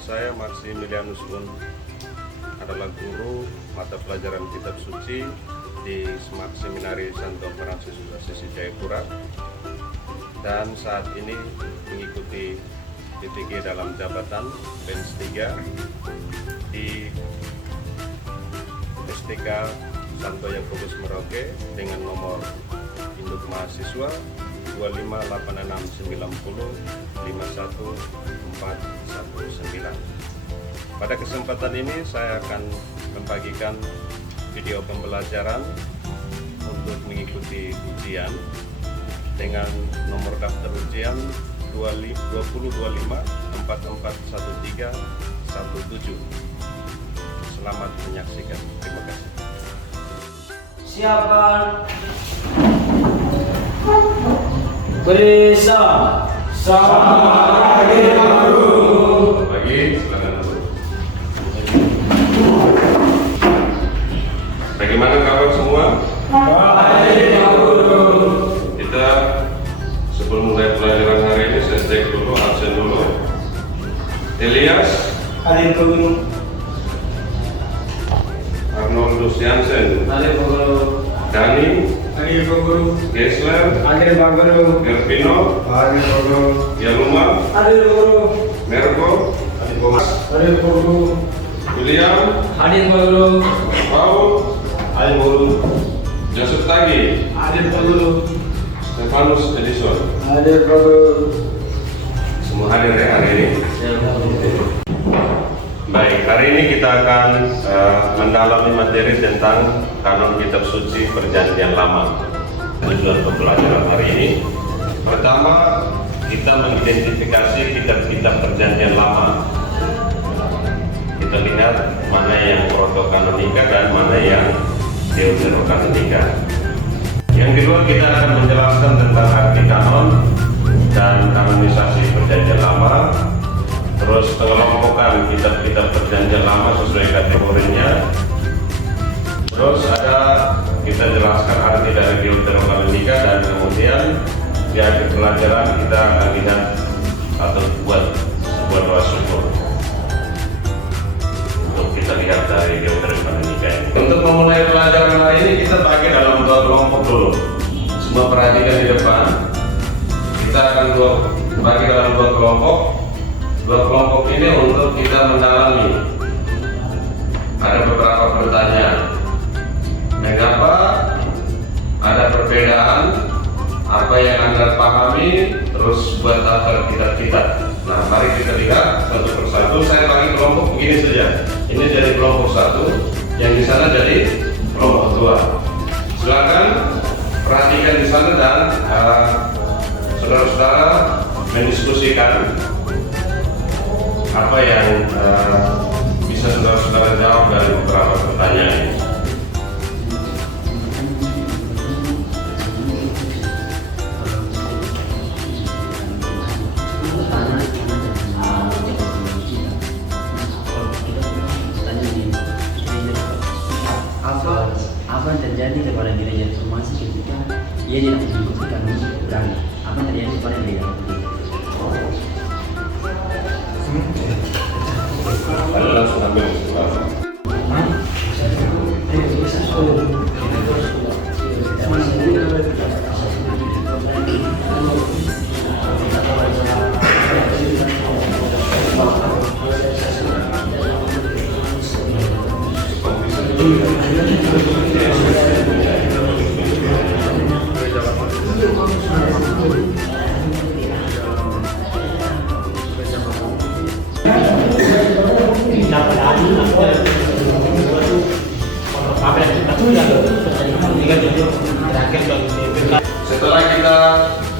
Saya Maximilianus Un adalah guru mata pelajaran kitab suci di Smart Seminari Santo Franciscus Assisi Jayapura, dan saat ini mengikuti PTG dalam jabatan Bens 3 di STK Santo Yakobus Merauke dengan nomor induk mahasiswa 25869051419. Pada kesempatan ini saya akan membagikan video pembelajaran untuk mengikuti ujian dengan nomor daftar ujian 2025441317. Selamat menyaksikan. Terima kasih. Siapa? Perisa sama guru. Bagi, silakan dulu. Bagaimana kabar semua? Baik, guru. Kita sebelum mulai pelajaran hari ini saya cek dulu, absen dulu. Elias, Hadir guru. Arnoldus Jansen, Hadir guru. Dani, Hadir guru. Gessler, Hadir guru. Gervino, Hadir guru. Yaluma, Hadir guru. Mergo, Hadir guru. William, Hadir guru. Paul, Hadir guru. Joseph Tagi, Hadir guru. Stefanus Edison. Hadir guru. Semua hadir ya hari ini. Baik, hari ini kita akan mendalami materi tentang kanon kitab suci Perjanjian Lama. Tujuan pembelajaran hari ini, pertama kita mengidentifikasi kitab-kitab Perjanjian Lama. Kita lihat mana yang protokanonika dan mana yang deuterokanonika. Yang kedua, kita akan menjelaskan tentang arti kanon dan kanonisasi Perjanjian Lama. Terus pengelompokan kitab-kitab Perjanjian Lama sesuai kategorinya. Terus kita jelaskan arti dari deuterokanonika, dan kemudian di akhir pelajaran kita akan lihat atau buat sebuah doa syukur untuk kita lihat dari deuterokanonika ini. Untuk memulai pelajaran hari ini kita bagi dalam dua kelompok dulu. Semua perhatikan di depan. Kita akan bagi dalam dua kelompok. Dua kelompok ini untuk kita mendalami. Ada beberapa pertanyaan. Mengapa ada perbedaan? Apa yang Anda pahami? Terus buat apa kitab-kitab? Nah, mari kita lihat satu persatu. Saya bagi kelompok begini saja. Ini jadi kelompok satu, yang di sana jadi kelompok dua. Silakan perhatikan di sana dan saudara-saudara mendiskusikan apa yang bisa saudara-saudara jawab dari beberapa pertanyaan ini. Apa yang terjadi kepada gereja reformasi ketika ia tidak mengikuti kanon Ibrani? Apa yang terjadi kepada gereja Katolik? Lalu langsung ambil kesimpulan. Setelah kita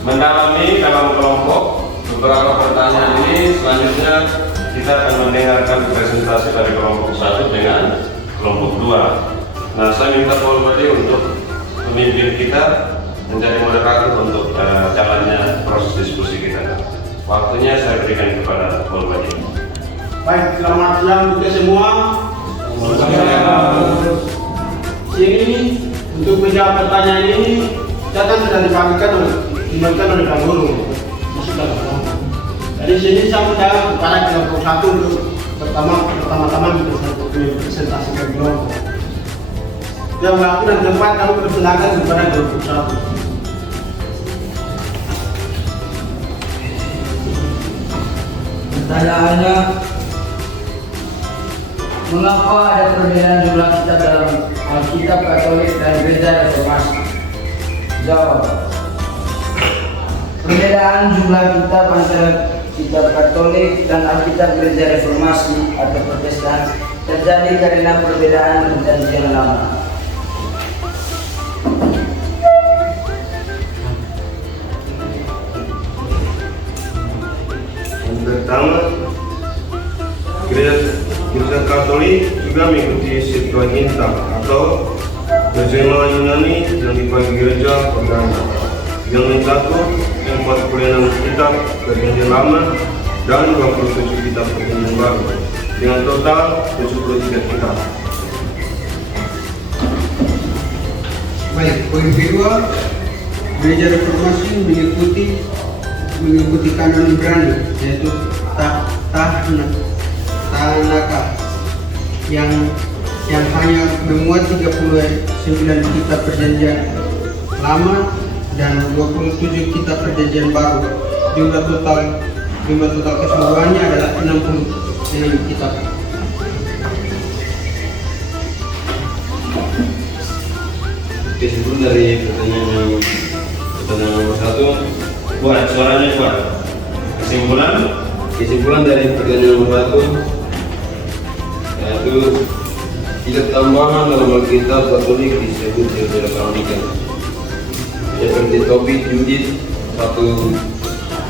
mendalami dalam kelompok beberapa pertanyaan ini, selanjutnya kita akan mendengarkan presentasi dari kelompok satu dengan kelompok dua. Nah, saya minta Paul Badi untuk memimpin kita menjadi moderator untuk jalannya proses diskusi kita. Waktunya saya berikan kepada Paul Badi. Baik, selamat siang untuk semua. Siang ini untuk menjawab pertanyaan ini, data sudah dibagikan oleh Kang Guru. Jadi sini saya undang kepada kelompok satu untuk pertama-tama kita presentasikan kelompok. Yang waktu dan tempat kami persilakan kepada kelompok 1. Pertanyaannya, mengapa ada perbedaan jumlah kitab dalam Alkitab Katolik dan Gereja Reformasi? Jawab. Perbedaan jumlah kitab antara kitab Katolik dan Alkitab Gereja Reformasi atau Protestan terjadi karena perbedaan Perjanjian Lama. Yang pertama, Gereja Katolik juga mengikuti Septuaginta atau terjemahan Yunani yang dipakai gereja perdana, yang mencakup 46 kitab Perjanjian Lama dan 27 kitab Perjanjian Baru, dengan total 73 kitab. Baik, poin kedua, Gereja Reformasi mengikuti kanon Ibrani, yaitu Tanakh yang hanya memuat 39 kitab Perjanjian Lama dan 27 kitab Perjanjian Baru. Jumlah total keseluruhannya adalah 66 kitab. Oke, sebelum dari pertanyaan nomor 1, Buat suaranya buat. kesimpulan dari pertanyaan nomor 1 yaitu kitab tambahan dalam Alkitab Katolik disebut secara kanonika, seperti Tobit, Yudit, 1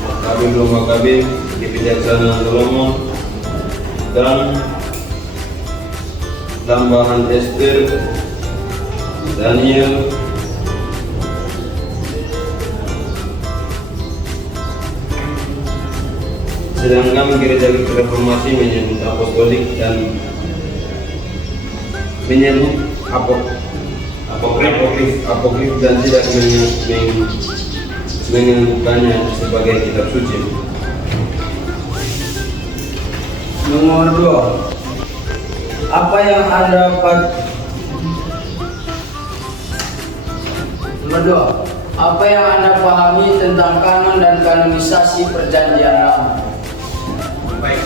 Makabim, 2 Makabim, Kebijaksanaan Solomon, dan tambahan Ester, Daniel, sedangkan Gereja Reformasi menyebut apostolik dan menyebut apokrif dan tidak menyebutkannya sebagai kitab suci. Nomor 2. Apa yang Anda pahami tentang kanon dan kanonisasi Perjanjian Lama? Baik,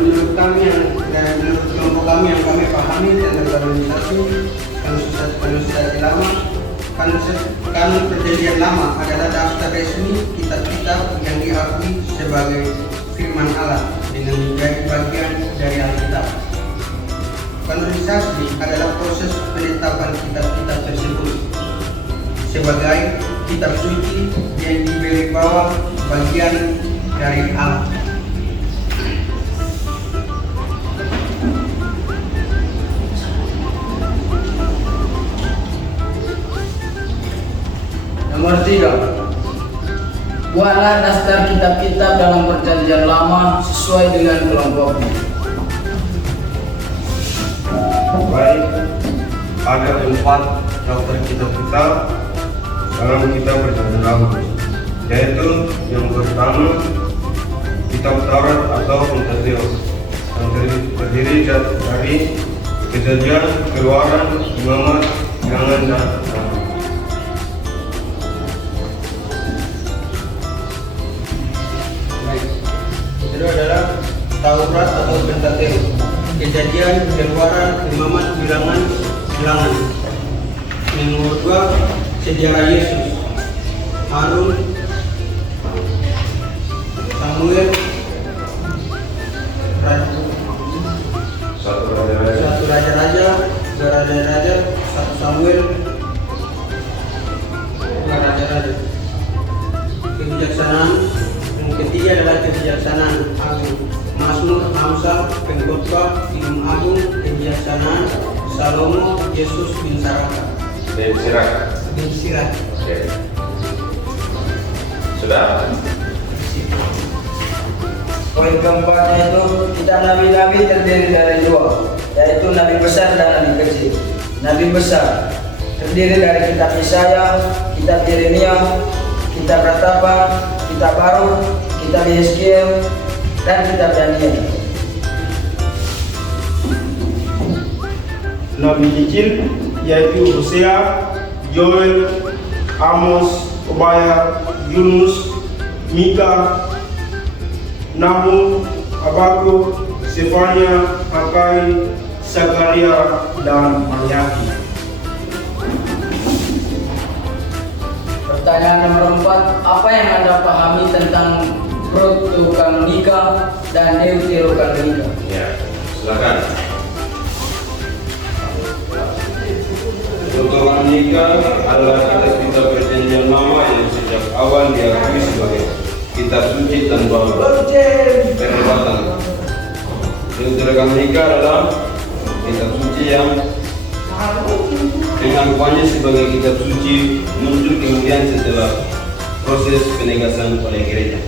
menurut kami menurut kelompok kami yang kami pahami tentang kanonisasi lama, kanon Perjanjian Lama adalah daftar resmi kitab-kitab yang diakui sebagai firman Allah dengan menjadi bagian dari Alkitab. Kanonisasi adalah proses penetapan kitab-kitab tersebut sebagai kitab suci yang diberi bawah bagian dari Allah. Nomor 3. Buatlah daftar kitab-kitab dalam Perjanjian Lama sesuai dengan kelompoknya. Baik, ada 4 daftar kitab-kitab dalam kitab Perjanjian Lama, yaitu yang pertama kitab Taurat atau Pentateuch yang terdiri dari Kejadian, Keluaran, Imamat, Bilangan, dan Kedua adalah Taurat atau Pentateuch, Kejadian, Keluaran, Imamat, Bilangan. Yang nomor 2, sejarah Yesus, Harun, Samuel, satu raja-raja, 1 Samuel, 2 raja-raja. Kebijaksanaan yang ketiga adalah kebijaksanaan agung, Mazmur, Amsal, Pengkhotbah, Imam Agung, kebijaksanaan Salomo, Yesus bin Saraka. Bin Sirak. Oke. Sudah? Poin keempatnya itu kitab nabi-nabi terdiri dari 2, yaitu nabi besar dan nabi kecil. Nabi besar terdiri dari kitab Yesaya, kitab Yeremia, kitab Ratapa, kitab Baruk, kitab Yeskiel, dan kitab Daniel. Nabi kecil yaitu Hosea, Joel, Amos, Obaya, Yunus, Mika, Nahum, Habakuk, Sefania, Hakai, Zakaria, dan Malayaki. Pertanyaan nomor 4, apa yang Anda pahami tentang Protokanonika dan Deuterokanonika? Ya, silakan. Deuterokanonika adalah kitab Perjanjian Lama yang sejak awal diakui sebagai kitab suci tanpa perdebatan. Deuterokanonika adalah kitab suci yang pengakuannya sebagai kitab suci muncul kemudian setelah proses penegasan oleh gereja.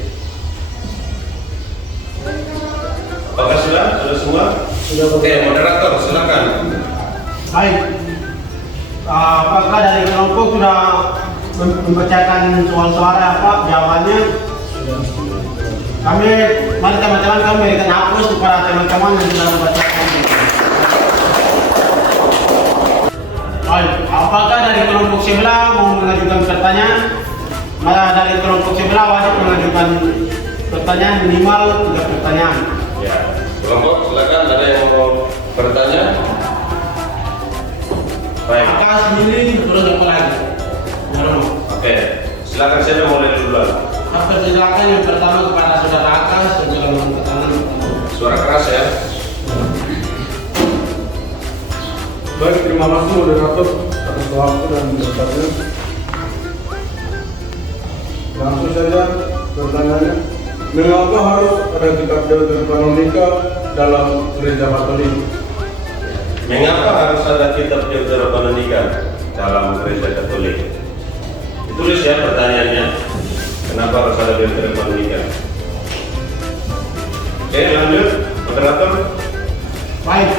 Apakah sudah semua? Oke, moderator silakan. Baik, apakah dari kelompok sudah membacakan soal suara apa jawabannya? Kami, mari teman-teman kami berikan hapus kepada teman-teman yang sudah membacakan. Baik, apakah dari kelompok sebelah mau mengajukan pertanyaan? Malah dari kelompok sebelah wajib mengajukan pertanyaan minimal 3 pertanyaan. Ya, kelompok silakan, ada yang mau bertanya? Baik. Apakah sendiri terus apa lagi? Oke, silakan siapa yang mulai duluan? Persilakan yang pertama kepada saudara Akas dan saudara Mantangan. Suara keras ya. Baik, terima kasih moderator atas waktu dan bertanya. Langsung saja pertanyaannya, mengapa harus ada kitab Deuterokanonika dalam gereja Katolik? Mengapa harus ada kitab Deuterokanonika dalam gereja Katolik? Ditulis ya pertanyaannya. Kenapa harus ada Deuterokanonika? Oke, lanjut, moderator. Baik.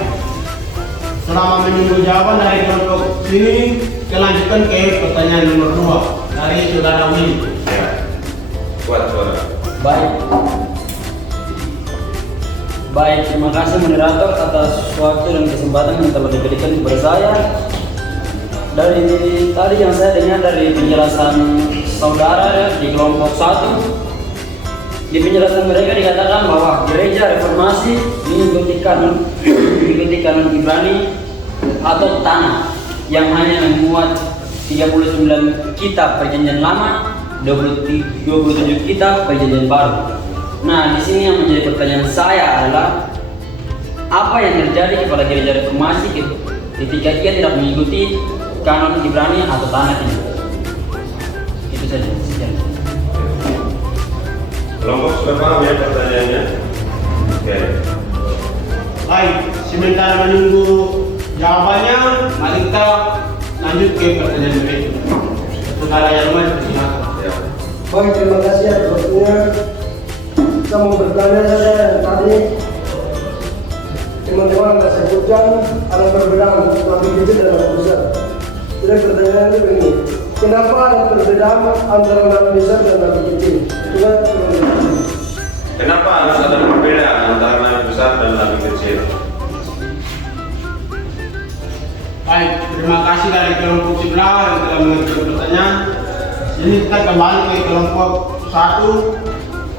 Selama menunggu jawaban dari kelompok ini, kelanjutan ke pertanyaan nomor 2 dari saudara Willy. Ya, kuat suara. Baik, terima kasih moderator atas waktu dan kesempatan yang telah diberikan kepada saya. Dari tadi yang saya dengar dari penjelasan saudara ya, di kelompok 1, di penjelasan mereka dikatakan bahwa gereja reformasi mengikuti kanon Ibrani atau tanah yang hanya memuat 39 kitab Perjanjian Lama, 27 kitab Perjanjian Baru. Nah, di sini yang menjadi pertanyaan saya adalah apa yang terjadi kepada gereja reformasi ketika ia tidak mengikuti kanon Ibrani atau tanah ini? Itu saja. Sekian. Kelompok sudah paham ya pertanyaannya? Oke. Baik, sementara menunggu jawabannya, mari kita lanjut ke pertanyaan berikutnya. Saudara Yarman, silakan. Ya. Baik, terima kasih atas waktunya. Saya mau bertanya saja tadi teman-teman sudah sebutkan ada perbedaan nabi kecil dan nabi besar. Jadi pertanyaan itu begini, kenapa ada perbedaan antara nabi besar dan nabi kecil? Kenapa harus ada perbedaan antara nabi besar dan nabi kecil? Baik, terima kasih dari kelompok sebelah yang telah mengajukan pertanyaan. Ini kita kembali ke kelompok 1.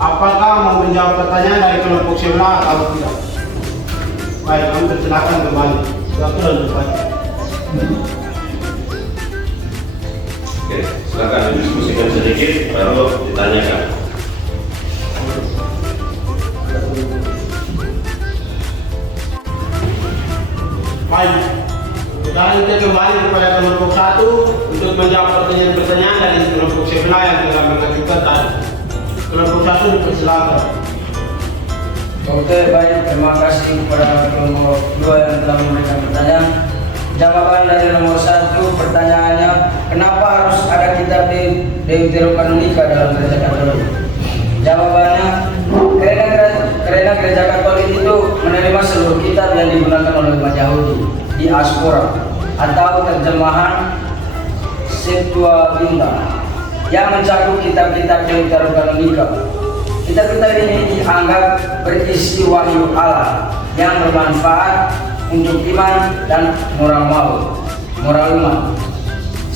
Apakah mau menjawab pertanyaan dari kelompok sebelah atau tidak? Baik, kami persilakan kembali. Waktu dan tempat. Oke, silakan didiskusikan sedikit baru ditanyakan. Baik, sekarang kita kembali kepada kelompok 1 untuk menjawab pertanyaan-pertanyaan dari kelompok sebelah yang telah mengajukan tadi. Kelompok 1 dipersilakan. Oke, baik, terima kasih kepada kelompok 2 yang telah memberikan pertanyaan. Jawaban dari nomor 1 pertanyaannya, kenapa harus ada kitab Deuterokanonika dalam gereja Katolik? Jawabannya, karena gereja Katolik itu menerima seluruh kitab yang digunakan oleh umat Yahudi di Diaspora atau terjemahan Septuaginta yang mencakup kitab-kitab Deuterokanonika. Kitab-kitab ini dianggap berisi wahyu Allah yang bermanfaat untuk iman dan moral umat,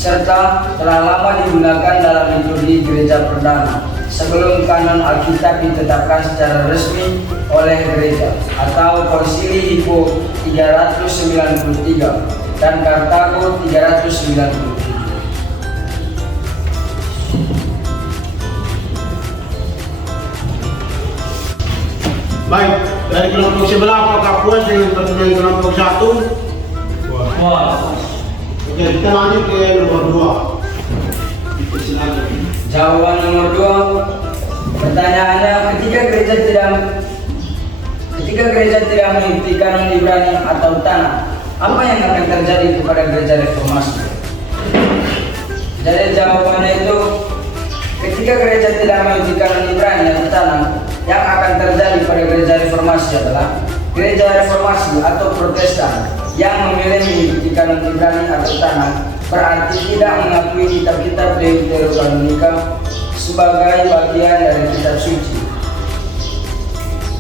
serta telah lama digunakan dalam liturgi gereja perdana sebelum kanon Alkitab ditetapkan secara resmi oleh gereja atau Konsili Hippo 393 dan Kartago 397. Baik, dari kelompok sebelah apakah puas dengan pertanyaan kelompok 1? Puas. Oke, kita lanjut ke nomor 2. Silakan. Jawaban nomor 2, pertanyaannya, ketika gereja tidak mengikuti kanon Ibrani atau tanah, apa yang akan terjadi kepada gereja reformasi? Jadi jawabannya itu, ketika gereja tidak mengikuti kanon Ibrani atau tanah, yang akan terjadi pada gereja reformasi adalah gereja reformasi atau Protestan yang memilih mengikuti kanon Ibrani atau tanah berarti tidak mengakui kitab-kitab Deuterokanonika sebagai bagian dari kitab suci,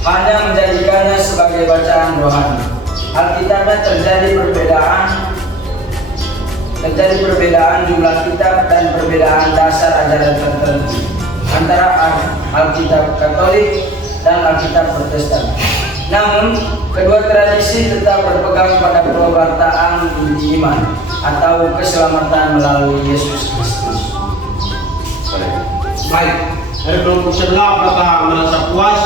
hanya menjadikannya sebagai bacaan rohani. Alkitabnya terjadi perbedaan jumlah kitab dan perbedaan dasar ajaran tertentu antara Alkitab Katolik dan Alkitab Protestan. Namun, kedua tradisi tetap berpegang pada pewartaan inti iman atau keselamatan melalui Yesus Kristus. Baik, dari kelompok sebelah apakah merasa puas?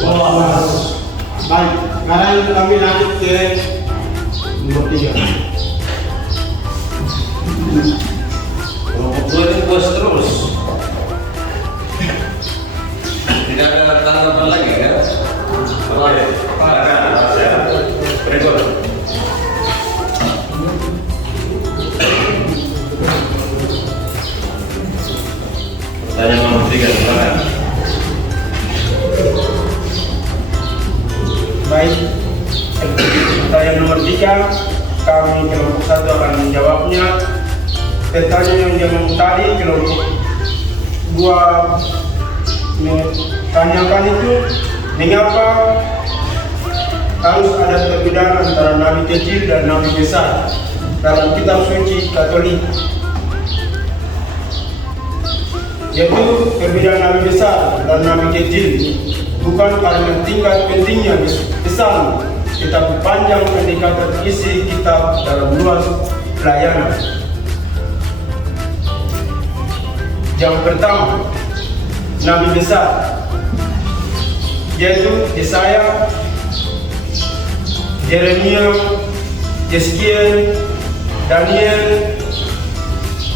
Puas. Baik, sekarang kami lanjut ke nomor 3. Kelompok 2 ini puas terus. Tidak ada tanggapan lagi kan? Oke, silakan Mas ya. Berikut. Pertanyaan nomor 3, silakan. Baik, pertanyaan nomor 3, kami kelompok 1 akan menjawabnya. Pertanyaan yang tadi kelompok 2 tanyakan itu, mengapa harus ada perbedaan antara nabi kecil dan nabi besar dalam kitab suci Katolik? Yaitu perbedaan nabi besar dan nabi kecil bukan karena tingkat pentingnya besar, tetapi panjang pendekatan isi kitab dalam luas pelayanan. Yang pertama, nabi besar, yaitu Yesaya, Yeremia, Yeskiel, Daniel.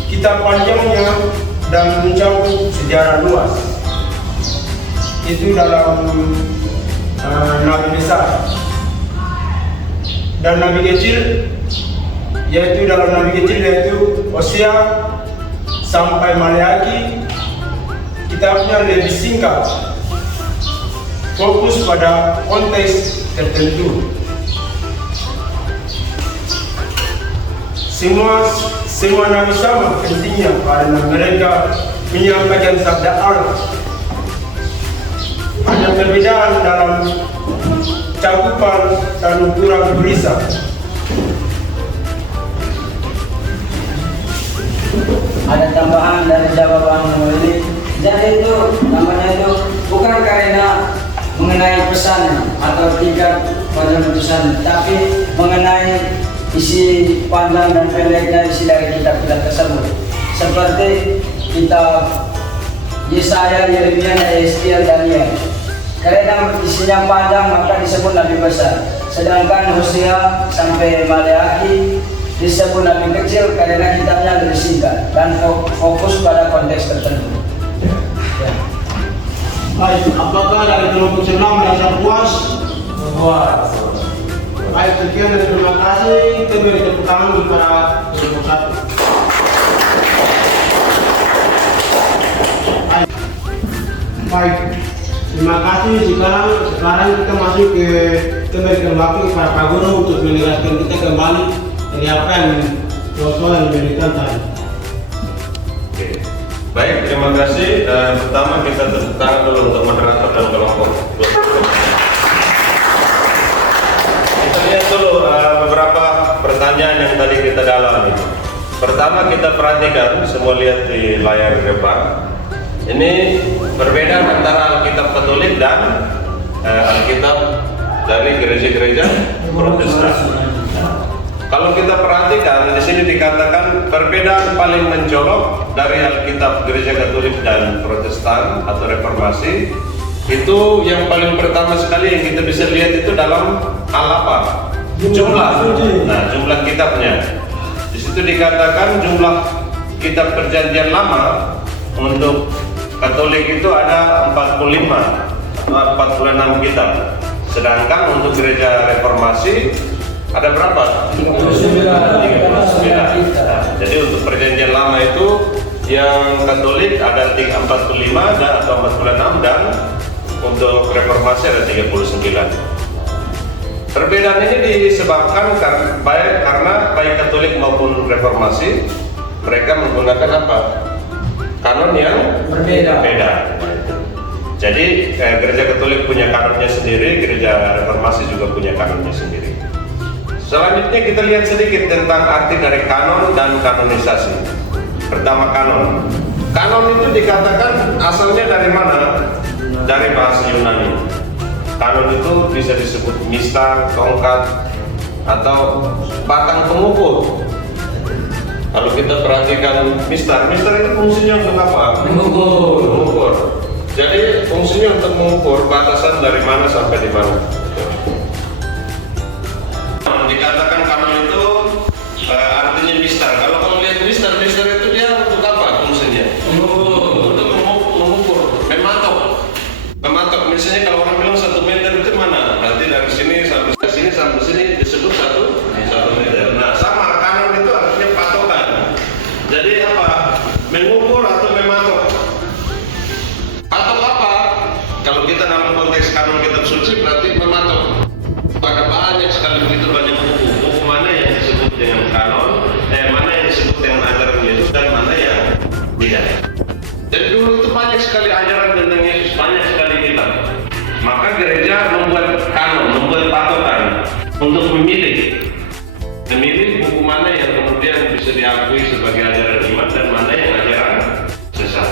Kitab panjangnya dan mencakup sejarah luas. Itu dalam nabi besar. Dan nabi kecil, yaitu dalam nabi kecil yaitu Hosea sampai Maleaki. Kitabnya lebih singkat, fokus pada konteks tertentu. Semua nabi sama pentingnya karena mereka menyampaikan sabda Allah. Hanya perbedaan dalam cakupan dan ukuran tulisan. Ada tambahan dari jawaban ini. Jadi itu namanya itu bukan karena mengenai pesan atau tingkat pada pesan, tapi mengenai isi panjang dan pendeknya isi dari kitab-kitab tersebut. Seperti kitab Yesaya, Yeremia, Yeskiel, Daniel. Karena isinya panjang maka disebut nabi besar. Sedangkan Hosea sampai Maleaki disebut nabi kecil karena kitabnya lebih singkat dan fokus pada konteks tertentu. Baik, apakah dari kelompok 9 merasa puas? Puas. Baik, sekian dan terima kasih. Kita beri tepuk tangan kepada kelompok 1. Baik, terima kasih. Sekarang kita masuk ke memberikan waktu kepada Pak Guru untuk menjelaskan kita kembali dari apa yang soal yang diberikan tadi. Oke. Baik, terima kasih. Pertama kita tepuk tangan dulu untuk moderator dan kelompok. Kita lihat dulu beberapa pertanyaan yang tadi kita dalami. Pertama kita perhatikan, semua lihat di layar depan. Ini perbedaan antara Alkitab Katolik dan Alkitab dari gereja-gereja Protestan. Kalau kita perhatikan, di sini dikatakan perbedaan paling mencolok dari Alkitab Gereja Katolik dan Protestan atau Reformasi itu yang paling pertama sekali yang kita bisa lihat itu dalam hal apa? Jumlah. Nah, jumlah kitabnya. Di situ dikatakan jumlah kitab Perjanjian Lama untuk Katolik itu ada 45 atau 46 kitab. Sedangkan untuk Gereja Reformasi ada berapa? 39. Jadi untuk Perjanjian Lama itu yang Katolik ada 45 atau 46 dan untuk Reformasi ada 39. Perbedaan ini disebabkan karena baik Katolik maupun Reformasi mereka menggunakan apa? Kanon yang berbeda. Jadi Gereja Katolik punya kanonnya sendiri, Gereja Reformasi juga punya kanonnya sendiri. Selanjutnya kita lihat sedikit tentang arti dari kanon dan kanonisasi. Pertama, kanon. Kanon itu dikatakan asalnya dari mana? Dari bahasa Yunani. Kanon itu bisa disebut mistar, tongkat, atau batang pengukur. Kalau kita perhatikan mistar itu fungsinya untuk apa? Mengukur. Jadi fungsinya untuk mengukur batasan dari mana sampai di mana. Dikatakan kanon itu artinya mistar. Kalau kamu lihat mistar itu dia untuk apa fungsinya? Untuk mengukur, mematok. Misalnya kalau orang bilang 1 meter itu mana? Berarti dari sini sampai sini disebut 1 meter. Nah, sama kanon itu artinya patokan. Jadi apa? Mengukur atau mematok. Patok apa? Kalau kita dalam konteks kanon kitab suci berarti mematok. Pada banyak sekali begitu banyak buku mana yang disebut dengan kanon, mana yang disebut dengan ajaran Yesus dan mana yang tidak. Dan dulu itu banyak sekali ajaran tentang Yesus, banyak sekali kitab. Maka gereja membuat kanon, membuat patokan untuk memilih buku mana yang kemudian bisa diakui sebagai ajaran iman dan mana yang ajaran sesat.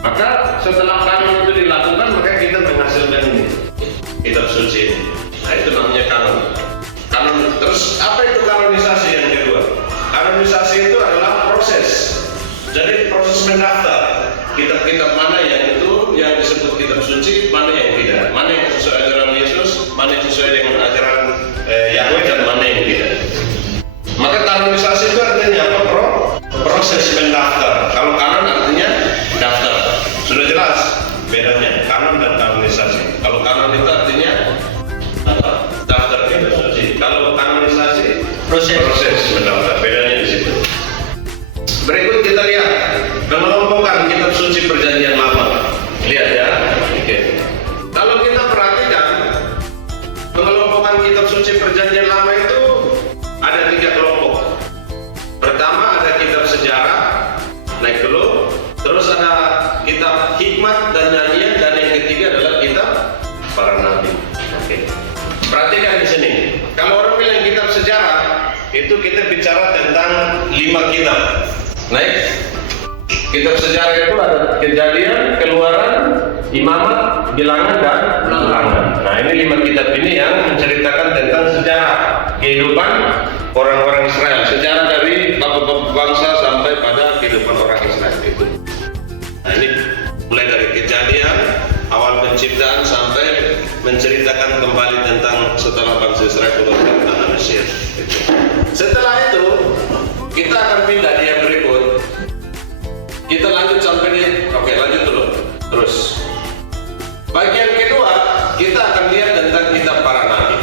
Maka setelah kanon itu dilakukan, maka kita menghasilkan ini kitab suci. Nah, itu namanya kanon. Terus apa itu kanonisasi yang kedua? Kanonisasi itu adalah proses. Jadi proses mendaftar kitab-kitab mana yang itu yang disebut kitab suci, mana yang tidak, mana yang sesuai ajaran Yesus, mana yang sesuai dengan ajaran Yahweh dan mana yang tidak. Maka kanonisasi itu artinya apa? Proses mendaftar. Kalau kanon artinya daftar. Sudah jelas bedanya kanon dan kanonisasi. Kalau kanon itu artinya daftar kitab suci. Kalau kanonisasi proses mendaftar. Bedanya di situ. Berikut kita lihat pengelompokan kitab suci Perjanjian Lama. Lihat ya. Oke. Kalau kita perhatikan pengelompokan kitab suci Perjanjian Lama itu ada 3 kelompok. Pertama ada kitab sejarah, naik dulu. Terus ada kitab hikmat dan nyanyian, dan yang ketiga adalah kitab para nabi. Oke. Perhatikan di sini. Kalau orang bilang kitab sejarah, itu kita bicara tentang 5 kitab. Naik. Kitab sejarah itu ada Kejadian, Keluaran, Imamat, Bilangan, dan Ulangan. Nah, ini 5 kitab ini yang menceritakan tentang sejarah kehidupan orang-orang Israel, sejarah dari bapak-bapak bangsa sampai pada kehidupan orang Israel itu. Nah, ini mulai dari Kejadian, awal penciptaan sampai menceritakan kembali tentang setelah bangsa Israel keluar dari tanah Mesir. Setelah itu kita akan pindah di yang berikut. Kita lanjut sampai di, oke, lanjut dulu. Terus bagian kedua kita akan lihat tentang kitab para nabi.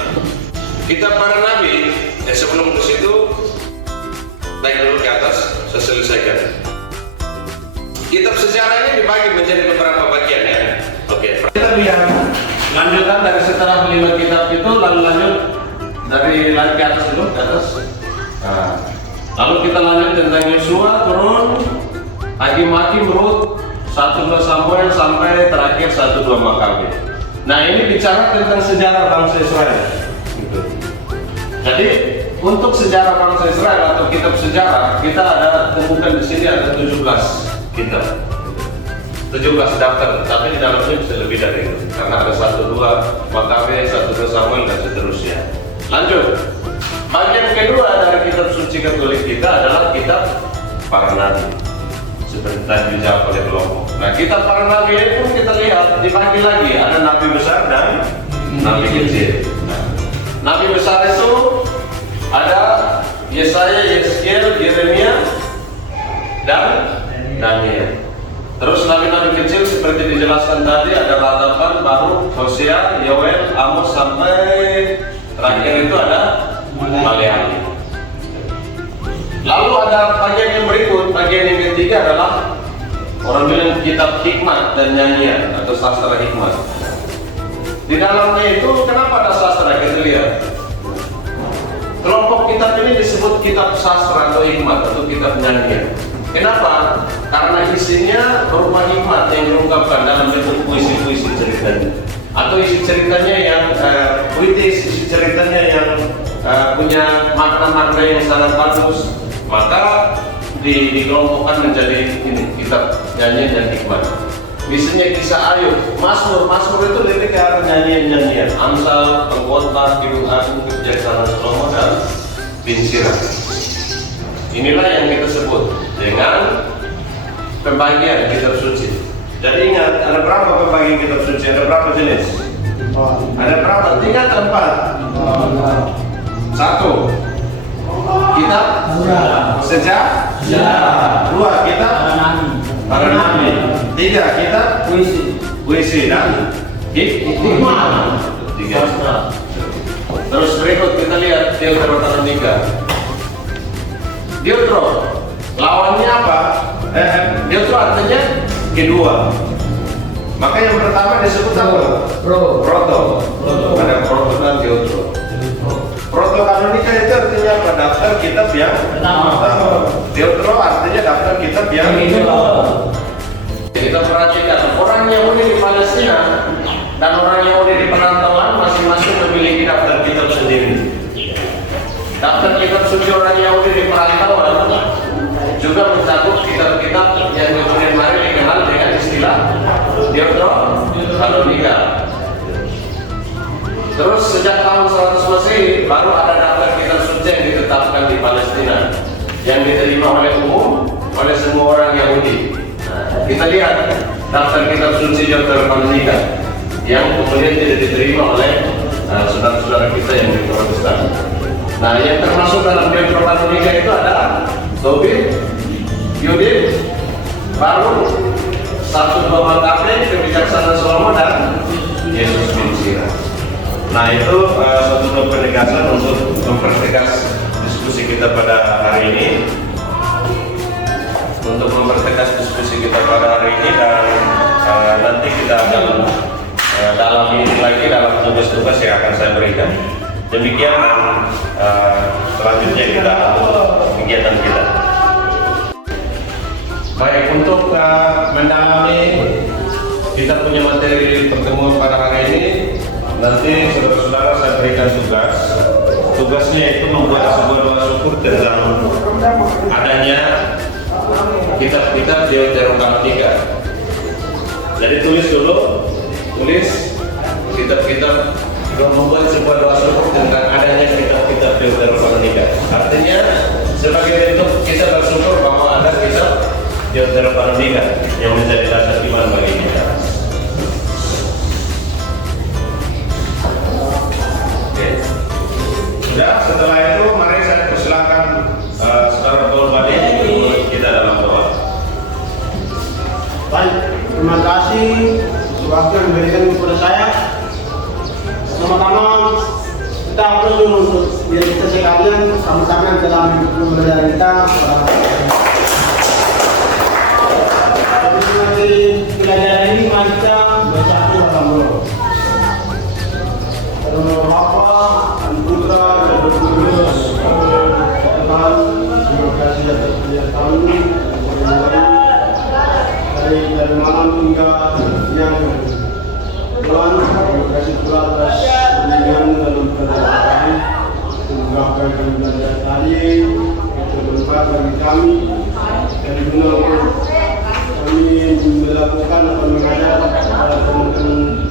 Kitab para nabi, sebelum ke situ naik dulu ke atas, saya selesaikan. Kitab sejarah ini dibagi menjadi beberapa bagian ya. Oke. Kita lihat lanjutan dari setelah 5 kitab itu, lalu lanjut dari ke atas dulu, ke atas. Nah, lalu kita lanjut tentang Yosua turun Hakim-hakim Rut, 1-2 Samuel sampai terakhir 1-2 Makabe. Nah, ini bicara tentang sejarah bangsa Israel. Gitu. Jadi untuk sejarah bangsa Israel atau kitab sejarah, kita ada temukan di sini ada 17 kitab, 17 daftar, tapi di dalamnya bisa lebih dari itu karena ada 1-2 Makabe, 1-2 Samuel dan seterusnya. Lanjut. Bagian kedua dari kitab suci Katolik kita adalah kitab para nabi. Seperti tadi dijawab oleh kelompok. Nah, kitab para nabi ini pun kita lihat dibagi lagi, ada nabi besar dan nabi kecil. Nah, nabi besar itu ada Yesaya, Yeskiel, Yeremia, dan Daniel. Terus nabi-nabi kecil seperti dijelaskan tadi ada Ratapan, Baruk, Hosea, Yoel, Amos sampai terakhir itu ada Maleakhi. Lalu ada bagian yang berikut, bagian yang ketiga adalah orang bilang kitab hikmat dan nyanyian atau sastra hikmat. Di dalamnya itu kenapa ada sastra? Kita lihat. Kelompok kitab ini disebut kitab sastra atau hikmat atau kitab nyanyian. Kenapa? Karena isinya berupa hikmat yang diungkapkan dalam bentuk puisi-puisi ceritanya, atau isi ceritanya yang puitis, isi ceritanya yang punya makna-makna yang sangat bagus. Maka dikelompokkan menjadi ini kitab nyanyian dan hikmat. Misalnya kisah Ayub, Mazmur itu lebih ke arah nyanyian-nyanyian. Amsal, Pengkhotbah, Kidung Agung, Kebijaksanaan Salomo dan Binsirah. Inilah yang kita sebut dengan pembagian kitab suci. Jadi ingat, ada berapa pembagian kitab suci? Ada berapa jenis? Ada berapa? 3 atau 4? 1. Kitab sejarah. 2 kitab para nabi. 3 kitab puisi dan hikmat. 3. Terus berikut kita lihat Deuteronomi 3. Deutero lawannya apa? Deutero artinya kedua. Maka yang pertama disebut apa? Proto. Ada proto dan Deutero. Proto kanonika itu artinya apa? Daftar kitab yang pertama. Deutero artinya daftar kitab yang kedua. Kita perhatikan orang Yahudi di Palestina dan orang Yahudi di perantauan masing-masing memiliki daftar kitab sendiri. Daftar kitab suci orang Yahudi di perantauan juga mencakup kitab-kitab yang kemudian mari dikenal dengan istilah Deuterokanonika. Terus sejak tahun 100 Masehi baru ada daftar kitab suci yang ditetapkan di Palestina yang diterima oleh umum oleh semua orang Yahudi. Nah, kita lihat daftar kitab suci Deuterokanonika yang kemudian tidak diterima oleh saudara-saudara kita yang di Protestan. Nah, yang termasuk dalam Deuterokanonika itu ada Tobit, Yudit, Baruk, 1-2 Makabe, Kebijaksanaan Salomo dan Yesus bin Sira. Nah, itu satu penegasan untuk mempertegas diskusi kita pada hari ini. Untuk mempertegas diskusi kita pada hari ini dan nanti kita akan dalami lagi dalam tugas-tugas yang akan saya berikan. Demikian selanjutnya kita kegiatan kita. Baik, untuk mendalami kita punya materi pertemuan pada hari ini, nanti saudara-saudara saya berikan tugas. Tugasnya itu membuat sebuah doa syukur tentang adanya kitab-kitab Deuterokanonika. Jadi tulis dulu, kitab-kitab membuat sebuah doa syukur tentang adanya kitab-kitab Deuterokanonika. Artinya sebagai bentuk kita bersyukur bahwa ada kitab Deuterokanonika yang menjadi dasar iman bagi kita. Oke. Sudah, setelah itu mari saya persilakan saudara Paul Badi untuk kita dalam doa. Baik, terima kasih waktu yang diberikan kepada saya. Sama-sama kita upload dulu untuk biar kita sekalian sama-sama dalam pembelajaran kita. Nanti pelajaran ini mari kita baca dalam doa. Dalam nama Bapa dan Putra dan Roh Kudus. Tuhan, terima kasih atas pilihan kami. bagi kami dan guna untuk kami melakukan atau mengajar kepada teman-teman